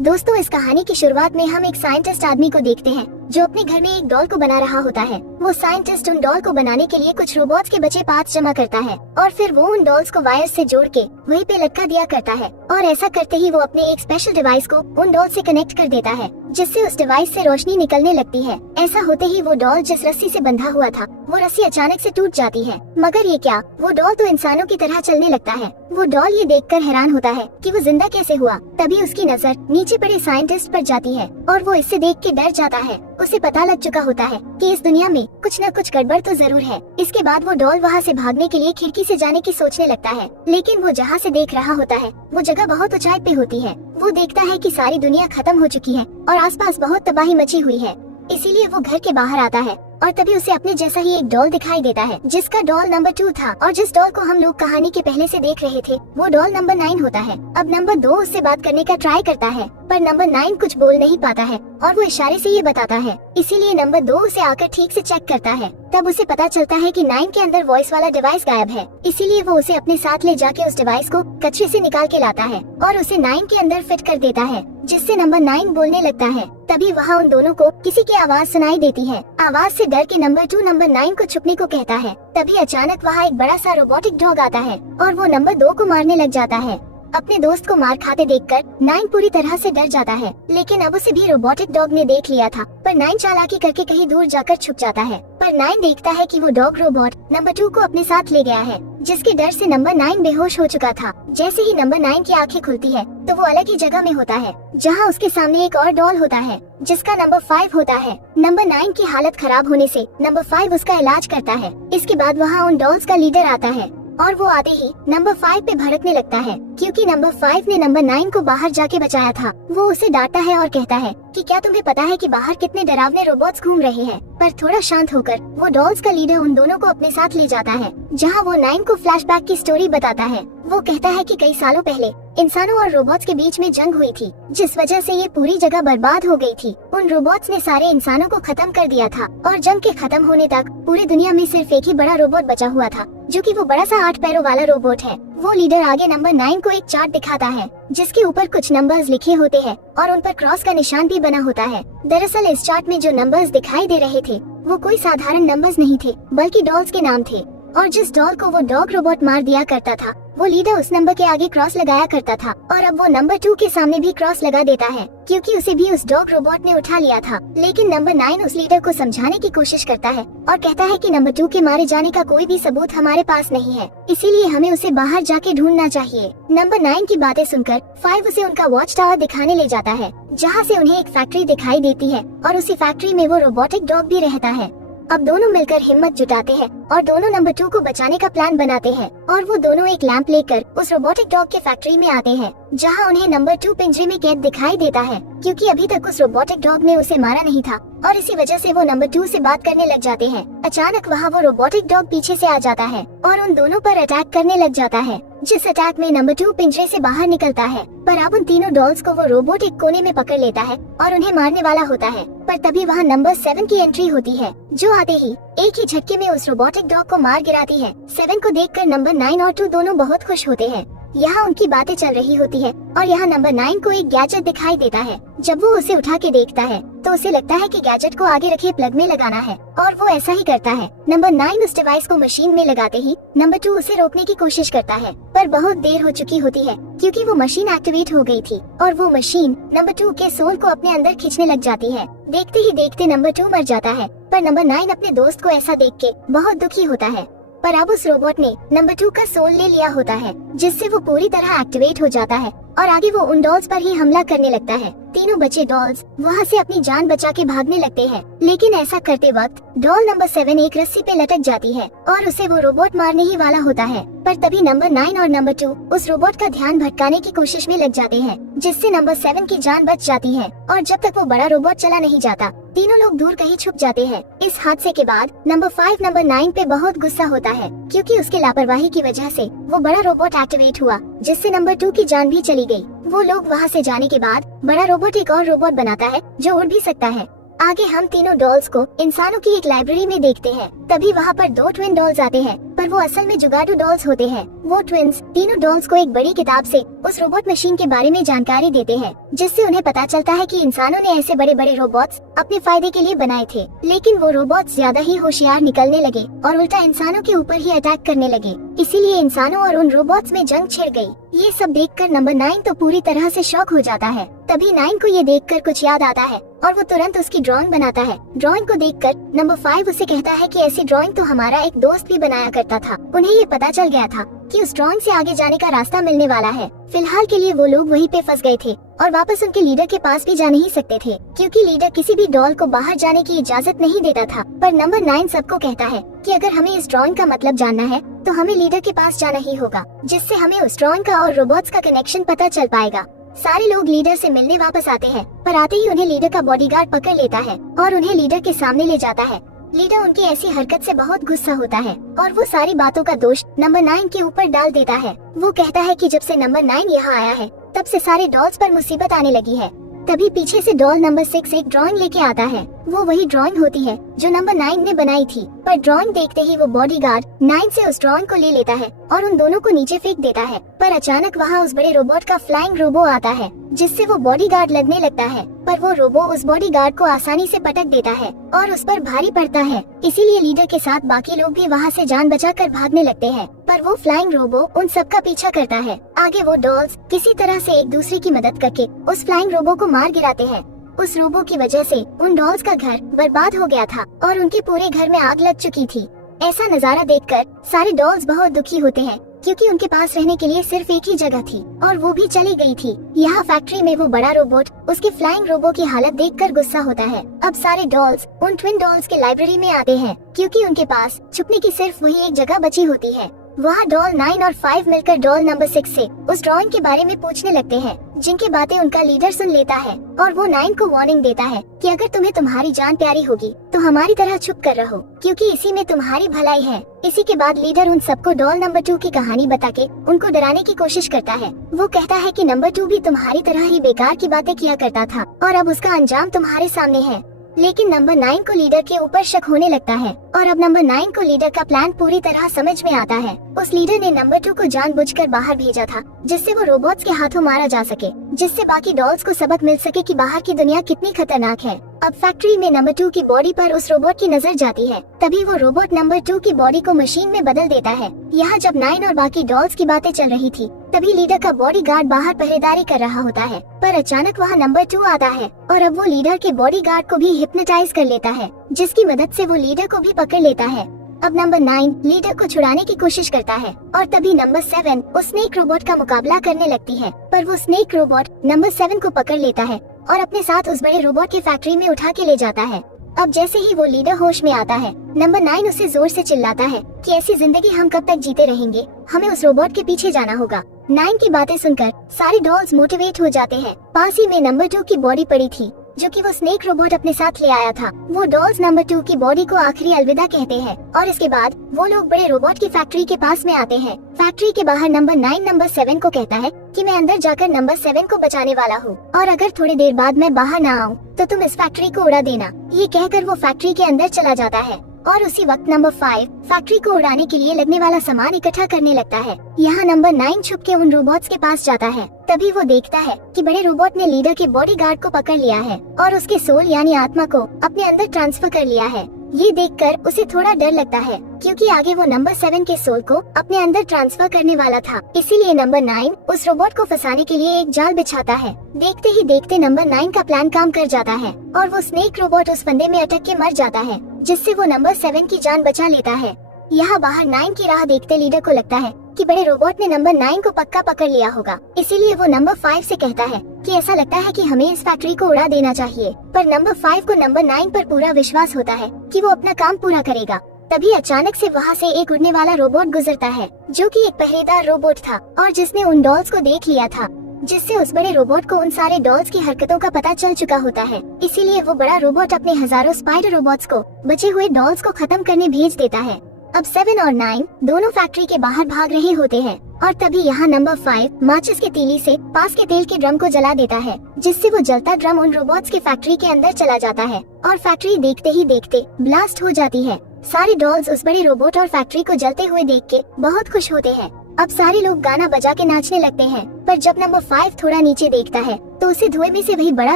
दोस्तों, इस कहानी की शुरुआत में हम एक साइंटिस्ट आदमी को देखते हैं जो अपने घर में एक डॉल को बना रहा होता है। वो साइंटिस्ट उन डॉल को बनाने के लिए कुछ रोबोट्स के बचे पार्ट्स जमा करता है और फिर वो उन डॉल्स को वायर से जोड़ के वहीं पे लटका दिया करता है और ऐसा करते ही वो अपने एक स्पेशल डिवाइस को उन डॉल से कनेक्ट कर देता है जिससे उस डिवाइस से रोशनी निकलने लगती है। ऐसा होते ही वो डॉल जिस रस्सी से बंधा हुआ था वो रस्सी अचानक से टूट जाती है। मगर ये क्या, वो डॉल तो इंसानों की तरह चलने लगता है। वो डॉल ये देखकर हैरान होता है कि वो जिंदा कैसे हुआ। तभी उसकी नजर नीचे पड़े साइंटिस्ट पर जाती है और वो इससे देख के डर जाता है। उसे पता लग चुका होता है कि इस दुनिया में कुछ न कुछ गड़बड़ तो जरूर है। इसके बाद वो डॉल वहाँ से भागने के लिए खिड़की से जाने की सोचने लगता है, लेकिन वो जहाँ से देख रहा होता है वो जगह बहुत ऊंचाई पे होती है। वो देखता है कि सारी दुनिया खत्म हो चुकी है और आसपास बहुत तबाही मची हुई है। इसीलिए वो घर के बाहर आता है और तभी उसे अपने जैसा ही एक डॉल दिखाई देता है जिसका डॉल नंबर 2 था और जिस डॉल को हम लोग कहानी के पहले से देख रहे थे वो डॉल नंबर 9 होता है। अब नंबर 2 उससे बात करने का ट्राई करता है पर नंबर 9 कुछ बोल नहीं पाता है और वो इशारे से ये बताता है। इसीलिए नंबर 2 उसे आकर ठीक से चेक करता है। तब उसे पता चलता है कि 9 के अंदर वॉइस वाला डिवाइस गायब है। इसीलिए वो उसे अपने साथ ले जाके उस डिवाइस को कचरे से निकाल के लाता है और उसे 9 के अंदर फिट कर देता है जिससे नंबर 9 बोलने लगता है। तभी वहाँ उन दोनों को किसी की आवाज सुनाई देती है। आवाज से डर के नंबर 2 नंबर 9 को छुपने को कहता है। तभी अचानक वहाँ एक बड़ा सा रोबोटिक डॉग आता है और वो नंबर 2 को मारने लग जाता है। अपने दोस्त को मार खाते देखकर 9 पूरी तरह से डर जाता है, लेकिन अब उसे भी रोबोटिक डॉग ने देख लिया था। पर 9 चालाकी करके कहीं दूर जाकर छुप जाता है। पर 9 देखता है कि वो डॉग रोबोट नंबर 2 को अपने साथ ले गया है, जिसके डर से नंबर 9 बेहोश हो चुका था। जैसे ही नंबर 9 की आंखें खुलती है तो वो अलग ही जगह में होता है जहाँ उसके सामने एक और डॉल होता है जिसका नंबर 5 होता है। नंबर 9 की हालत खराब होने से नंबर 5 उसका इलाज करता है। इसके बाद वहाँ उन डॉल्स का लीडर आता है और वो आते ही नंबर 5 पे भड़कने लगता है क्योंकि नंबर 5 ने नंबर 9 को बाहर जाके बचाया था। वो उसे डांटता है और कहता है कि क्या तुम्हें पता है कि बाहर कितने डरावने रोबोट्स घूम रहे हैं। पर थोड़ा शांत होकर वो डॉल्स का लीडर उन दोनों को अपने साथ ले जाता है जहां वो 9 को फ्लैशबैक की स्टोरी बताता है। वो कहता है कि कई सालों पहले इंसानों और रोबोट्स के बीच में जंग हुई थी जिस वजह से ये पूरी जगह बर्बाद हो गई थी। उन रोबोट्स ने सारे इंसानों को खत्म कर दिया था और जंग के खत्म होने तक पूरी दुनिया में सिर्फ एक ही बड़ा रोबोट बचा हुआ था जो कि वो बड़ा सा 8 पैरों वाला रोबोट है। वो लीडर आगे नंबर 9 को एक चार्ट दिखाता है जिसके ऊपर कुछ नंबर्स लिखे होते हैं और उन पर क्रॉस का निशान भी बना होता है। दरअसल इस चार्ट में जो नंबर्स दिखाई दे रहे थे वो कोई साधारण नंबर्स नहीं थे बल्कि डॉल्स के नाम थे और जिस डॉल को वो डॉग रोबोट मार दिया करता था वो लीडर उस नंबर के आगे क्रॉस लगाया करता था और अब वो नंबर 2 के सामने भी क्रॉस लगा देता है क्योंकि उसे भी उस डॉग रोबोट ने उठा लिया था। लेकिन नंबर 9 उस लीडर को समझाने की कोशिश करता है और कहता है कि नंबर 2 के मारे जाने का कोई भी सबूत हमारे पास नहीं है, इसीलिए हमें उसे बाहर जाके ढूंढना चाहिए। नंबर 9 की बातें सुनकर 5 उसे उनका वॉच टावर दिखाने ले जाता है जहाँ से उन्हें एक फैक्ट्री दिखाई देती है और उसी फैक्ट्री में वो रोबोटिक डॉग भी रहता है। अब दोनों मिलकर हिम्मत जुटाते हैं और दोनों नंबर 2 को बचाने का प्लान बनाते हैं और वो दोनों एक लैंप लेकर उस रोबोटिक डॉग के फैक्ट्री में आते हैं जहां उन्हें नंबर 2 पिंजरे में कैद दिखाई देता है क्योंकि अभी तक उस रोबोटिक डॉग ने उसे मारा नहीं था और इसी वजह से वो नंबर 2 से बात करने लग जाते हैं। अचानक वहाँ वो रोबोटिक डॉग पीछे से आ जाता है और उन दोनों पर अटैक करने लग जाता है, जिस अटैक में नंबर 2 पिंजरे से बाहर निकलता है। पर अब उन तीनों डॉल्स को वो रोबोट एक कोने में पकड़ लेता है और उन्हें मारने वाला होता है। पर तभी वहाँ नंबर 7 की एंट्री होती है जो आते ही एक ही झटके में उस रोबोटिक डॉग को मार गिराती है। 7 को देखकर नंबर 9 और 2 दोनों बहुत खुश होते हैं। यहाँ उनकी बातें चल रही होती है और यहाँ नंबर 9 को एक गैजेट दिखाई देता है। जब वो उसे उठा के देखता है तो उसे लगता है कि गैजेट को आगे रखे प्लग में लगाना है और वो ऐसा ही करता है। नंबर 9 उस डिवाइस को मशीन में लगाते ही नंबर 2 उसे रोकने की कोशिश करता है पर बहुत देर हो चुकी होती है क्योंकि वो मशीन एक्टिवेट हो गई थी और वो मशीन नंबर 2 के सोल को अपने अंदर खींचने लग जाती है। देखते ही देखते नंबर 2 मर जाता है पर नंबर 9 अपने दोस्त को ऐसा देख के बहुत दुखी होता है। पर अब उस रोबोट ने नंबर 2 का सोल ले लिया होता है जिससे वो पूरी तरह एक्टिवेट हो जाता है और आगे वो उन डॉल्स पर ही हमला करने लगता है। तीनों बचे डॉल्स वहाँ से अपनी जान बचा के भागने लगते हैं, लेकिन ऐसा करते वक्त डॉल नंबर 7 एक रस्सी पे लटक जाती है और उसे वो रोबोट मारने ही वाला होता है। पर तभी नंबर 9 और नंबर 2 उस रोबोट का ध्यान भटकाने की कोशिश में लग जाते हैं जिससे नंबर 7 की जान बच जाती है और जब तक वो बड़ा रोबोट चला नहीं जाता तीनों लोग दूर कहीं छुप जाते हैं। इस हादसे के बाद नंबर 5 नंबर 9 पे बहुत गुस्सा होता है क्योंकि उसके लापरवाही की वजह से वो बड़ा रोबोट एक्टिवेट हुआ जिससे नंबर 2 की जान भी चली गई। वो लोग वहाँ से जाने के बाद बड़ा रोबोट एक और रोबोट बनाता है जो उड़ भी सकता है। आगे हम तीनों डॉल्स को इंसानों की एक लाइब्रेरी में देखते हैं। तभी वहाँ पर 2 ट्विन डॉल्स आते हैं पर वो असल में जुगाड़ू डॉल्स होते हैं। वो ट्विंस तीनों डॉल्स को एक बड़ी किताब से उस रोबोट मशीन के बारे में जानकारी देते हैं, जिससे उन्हें पता चलता है कि इंसानों ने ऐसे बड़े बड़े रोबोट्स अपने फायदे के लिए बनाए थे, लेकिन वो रोबोट्स ज्यादा ही होशियार निकलने लगे और उल्टा इंसानों के ऊपर ही अटैक करने लगे। इसीलिए इंसानों और उन रोबोट्स में जंग छिड़ गई। ये सब देखकर नंबर 9 तो पूरी तरह से शॉक हो जाता है। तभी 9 को ये देखकर कुछ याद आता है और वो तुरंत उसकी ड्राइंग बनाता है। ड्राइंग को देखकर नंबर 5 उसे कहता है कि ऐसी ड्राइंग तो हमारा एक दोस्त भी बनाया करता था। उन्हें ये पता चल गया था कि उस ड्राइंग से आगे जाने का रास्ता मिलने वाला है। फिलहाल के लिए वो लोग वहीं पे फंस गए थे और वापस उनके लीडर के पास भी जा नहीं सकते थे, क्योंकि लीडर किसी भी डॉल को बाहर जाने की इजाजत नहीं देता था। पर नंबर 9 सबको कहता है कि अगर हमें इस ड्राइंग का मतलब जानना है तो हमें लीडर के पास जाना ही होगा, जिससे हमें उस ड्राइंग का और रोबोट्स का कनेक्शन पता चल पाएगा। सारे लोग लीडर से मिलने वापस आते हैं, पर आते ही उन्हें लीडर का बॉडीगार्ड पकड़ लेता है और उन्हें लीडर के सामने ले जाता है। लीडर उनकी ऐसी हरकत से बहुत गुस्सा होता है और वो सारी बातों का दोष नंबर 9 के ऊपर डाल देता है। वो कहता है कि जब से नंबर 9 यहाँ आया है तब से सारे डॉल्स पर मुसीबत आने लगी है। तभी पीछे से डॉल नंबर 6 एक ड्राइंग लेके आता है। वो वही ड्राइंग होती है जो नंबर 9 ने बनाई थी, पर ड्राइंग देखते ही वो बॉडीगार्ड 9 से उस ड्राइंग को ले लेता है और उन दोनों को नीचे फेंक देता है। पर अचानक वहाँ उस बड़े रोबोट का फ्लाइंग रोबो आता है, जिससे वो बॉडीगार्ड लगने लगता है, पर वो रोबो उस बॉडीगार्ड को आसानी से पटक देता है और उस पर भारी पड़ता है। इसीलिए लीडर के साथ बाकी लोग भी वहाँ से जान बचाकर भागने लगते हैं, पर वो फ्लाइंग रोबो उन सबका पीछा करता है। आगे वो डॉल्स किसी तरह से एक दूसरे की मदद करके उस फ्लाइंग रोबो को मार गिराते हैं। उस रोबो की वजह से उन डॉल्स का घर बर्बाद हो गया था और उनके पूरे घर में आग लग चुकी थी। ऐसा नजारा देखकर सारे डॉल्स बहुत दुखी होते हैं, क्योंकि उनके पास रहने के लिए सिर्फ एक ही जगह थी और वो भी चली गई थी। यहाँ फैक्ट्री में वो बड़ा रोबोट उसके फ्लाइंग रोबो की हालत देखकर गुस्सा होता है। अब सारे डॉल्स उन ट्विन डॉल्स के लाइब्रेरी में आते हैं, क्योंकि उनके पास छुपने की सिर्फ वही एक जगह बची होती है। वहाँ डॉल 9 और 5 मिलकर डॉल नंबर 6 से उस ड्राइंग के बारे में पूछने लगते हैं, जिनकी बातें उनका लीडर सुन लेता है और वो 9 को वार्निंग देता है कि अगर तुम्हें तुम्हारी जान प्यारी होगी तो हमारी तरह छुप कर रहो, क्योंकि इसी में तुम्हारी भलाई है। इसी के बाद लीडर उन सबको डॉल नंबर 2 की कहानी बता के उनको डराने की कोशिश करता है। वो कहता है कि नंबर 2 भी तुम्हारी तरह ही बेकार की बातें किया करता था और अब उसका अंजाम तुम्हारे सामने है। लेकिन नंबर 9 को लीडर के ऊपर शक होने लगता है और अब नंबर 9 को लीडर का प्लान पूरी तरह समझ में आता है। उस लीडर ने नंबर 2 को जानबूझकर बाहर भेजा था, जिससे वो रोबोट्स के हाथों मारा जा सके, जिससे बाकी डॉल्स को सबक मिल सके कि बाहर की दुनिया कितनी खतरनाक है। अब फैक्ट्री में नंबर 2 की बॉडी पर उस रोबोट की नजर जाती है। तभी वो रोबोट नंबर 2 की बॉडी को मशीन में बदल देता है। यहाँ जब 9 और बाकी डॉल्स की बातें चल रही थी, तभी लीडर का बॉडीगार्ड बाहर पहरेदारी कर रहा होता है, पर अचानक वहाँ नंबर 2 आता है और अब वो लीडर के बॉडीगार्ड को भी हिप्नोटाइज कर लेता है, जिसकी मदद से वो लीडर को भी पकड़ लेता है। अब नंबर 9 लीडर को छुड़ाने की कोशिश करता है और तभी नंबर 7 उस स्नेक रोबोट का मुकाबला करने लगती है, पर वो स्नेक रोबोट नंबर 7 को पकड़ लेता है और अपने साथ उस बड़े रोबोट की फैक्ट्री में उठा के ले जाता है। अब जैसे ही वो लीडर होश में आता है, नंबर 9 उसे जोर से चिल्लाता है कि ऐसी जिंदगी हम कब तक जीते रहेंगे, हमें उस रोबोट के पीछे जाना होगा। 9 की बातें सुनकर सारे डॉल्स मोटिवेट हो जाते हैं। पास ही में नंबर 2 की बॉडी पड़ी थी, जो कि वो स्नेक रोबोट अपने साथ ले आया था। वो डॉल्स नंबर 2 की बॉडी को आखिरी अलविदा कहते हैं और इसके बाद वो लोग बड़े रोबोट की फैक्ट्री के पास में आते हैं। फैक्ट्री के बाहर नंबर 9 नंबर 7 को कहता है कि मैं अंदर जाकर नंबर 7 को बचाने वाला हूँ और अगर थोड़ी देर बाद मैं बाहर न आऊँ तो तुम इस फैक्ट्री को उड़ा देना। ये कहकर वो फैक्ट्री के अंदर चला जाता है और उसी वक्त नंबर 5 फैक्ट्री को उड़ाने के लिए लगने वाला सामान इकट्ठा करने लगता है। यहाँ नंबर 9 छुप के उन रोबोट्स के पास जाता है। तभी वो देखता है कि बड़े रोबोट ने लीडर के बॉडीगार्ड को पकड़ लिया है और उसके सोल यानी आत्मा को अपने अंदर ट्रांसफर कर लिया है। ये देखकर उसे थोड़ा डर लगता है, क्योंकि आगे वो नंबर 7 के सोल को अपने अंदर ट्रांसफर करने वाला था। इसीलिए नंबर 9 उस रोबोट को फंसाने के लिए एक जाल बिछाता है। देखते ही देखते नंबर 9 का प्लान काम कर जाता है और वो स्नेक रोबोट उस फंदे में अटक के मर जाता है, जिससे वो नंबर 7 की जान बचा लेता है। यहाँ बाहर 9 की राह देखते लीडर को लगता है कि बड़े रोबोट ने नंबर 9 को पक्का पकड़ लिया होगा। इसीलिए वो नंबर 5 से कहता है कि ऐसा लगता है कि हमें इस फैक्ट्री को उड़ा देना चाहिए। पर नंबर 5 को नंबर 9 पर पूरा विश्वास होता है कि वो अपना काम पूरा करेगा। तभी अचानक से वहाँ से एक उड़ने वाला रोबोट गुजरता है, जो कि एक पहरेदार रोबोट था और जिसने उन डॉल्स को देख लिया था, जिससे उस बड़े रोबोट को उन सारे डॉल्स की हरकतों का पता चल चुका होता है। इसीलिए वो बड़ा रोबोट अपने हजारों स्पाइडर रोबोट्स को बचे हुए डॉल्स को खत्म करने भेज देता है। अब 7 और 9 दोनों फैक्ट्री के बाहर भाग रहे होते हैं और तभी यहाँ नंबर 5 माचिस के तीली से पास के तेल के ड्रम को जला देता है, जिससे वो जलता ड्रम उन रोबोट्स के फैक्ट्री के अंदर चला जाता है और फैक्ट्री देखते ही देखते ब्लास्ट हो जाती है। सारे डॉल्स उस बड़े रोबोट और फैक्ट्री को जलते हुए देख के बहुत खुश होते हैं। अब सारे लोग गाना बजा के नाचने लगते हैं। पर जब नंबर 5 थोड़ा नीचे देखता है तो उसे धुएं में से वही बड़ा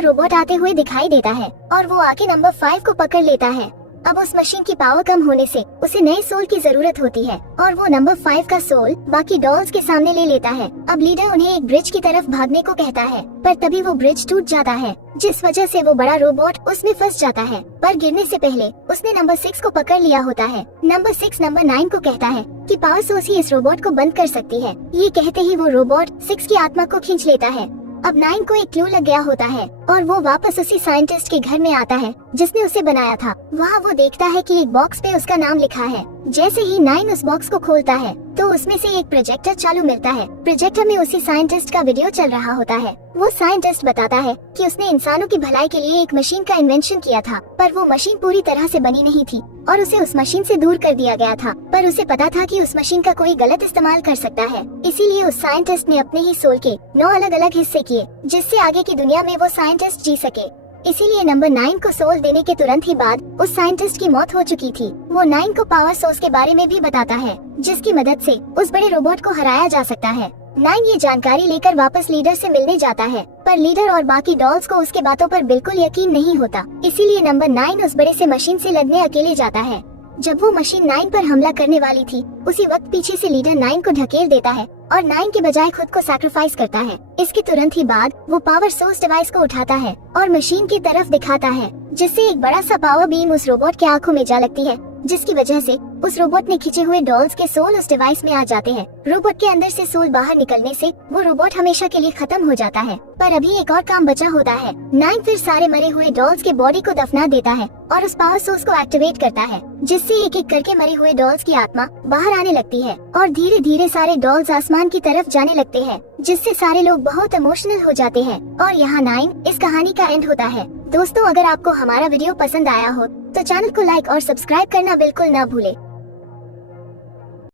रोबोट आते हुए दिखाई देता है और वो आके नंबर 5 को पकड़ लेता है। अब उस मशीन की पावर कम होने से उसे नए सोल की जरूरत होती है और वो नंबर 5 का सोल बाकी डॉल्स के सामने ले लेता है। अब लीडर उन्हें एक ब्रिज की तरफ भागने को कहता है, पर तभी वो ब्रिज टूट जाता है, जिस वजह से वो बड़ा रोबोट उसमें फंस जाता है। पर गिरने से पहले उसने नंबर 6 को पकड़ लिया होता है। नंबर 6 नंबर 9 को कहता है कि पावर सोर्स ही इस रोबोट को बंद कर सकती है। ये कहते ही वो रोबोट 6 की आत्मा को खींच लेता है। अब 9 को एक क्लू लग गया होता है और वो वापस उसी साइंटिस्ट के घर में आता है जिसने उसे बनाया था। वहाँ वो देखता है कि एक बॉक्स पे उसका नाम लिखा है। जैसे ही 9 उस बॉक्स को खोलता है तो उसमें से एक प्रोजेक्टर चालू मिलता है। प्रोजेक्टर में उसी साइंटिस्ट का वीडियो चल रहा होता है। वो साइंटिस्ट बताता है कि उसने इंसानों की भलाई के लिए एक मशीन का इन्वेंशन किया था, पर वो मशीन पूरी तरह से बनी नहीं थी और उसे उस मशीन से दूर कर दिया गया था। पर उसे पता था कि उस मशीन का कोई गलत इस्तेमाल कर सकता है, इसीलिए उस साइंटिस्ट ने अपने ही सोल के 9 अलग अलग हिस्से किए जिससे आगे की दुनिया में वो साइंटिस्ट जी सके। इसीलिए नंबर 9 को सोल देने के तुरंत ही बाद उस साइंटिस्ट की मौत हो चुकी थी। वो 9 को पावर सोर्स के बारे में भी बताता है जिसकी मदद से उस बड़े रोबोट को हराया जा सकता है। 9 ये जानकारी लेकर वापस लीडर से मिलने जाता है, पर लीडर और बाकी डॉल्स को उसके बातों पर बिल्कुल यकीन नहीं होता। इसीलिए नंबर 9 उस बड़े से मशीन से लड़ने अकेले जाता है। जब वो मशीन 9 पर हमला करने वाली थी उसी वक्त पीछे से लीडर 9 को ढकेल देता है और 9 के बजाय खुद को सैक्रिफाइस करता है। इसके तुरंत ही बाद वो पावर सोर्स डिवाइस को उठाता है और मशीन की तरफ दिखाता है, जिससे एक बड़ा सा पावर बीम उस रोबोट के आंखों में जा लगती है, जिसकी वजह से उस रोबोट ने खींचे हुए डॉल्स के सोल उस डिवाइस में आ जाते हैं। रोबोट के अंदर से सोल बाहर निकलने से वो रोबोट हमेशा के लिए खत्म हो जाता है। पर अभी एक और काम बचा होता है। 9 फिर सारे मरे हुए डॉल्स के बॉडी को दफना देता है और उस पावर सोर्स को एक्टिवेट करता है, जिससे एक एक करके मरे हुए डॉल्स की आत्मा बाहर आने लगती है और धीरे धीरे सारे डॉल्स आसमान की तरफ जाने लगते हैं, जिससे सारे लोग बहुत इमोशनल हो जाते हैं। और यहाँ 9 इस कहानी का एंड होता है। दोस्तों, अगर आपको हमारा वीडियो पसंद आया हो तो चैनल को लाइक और सब्सक्राइब करना बिल्कुल ना भूले।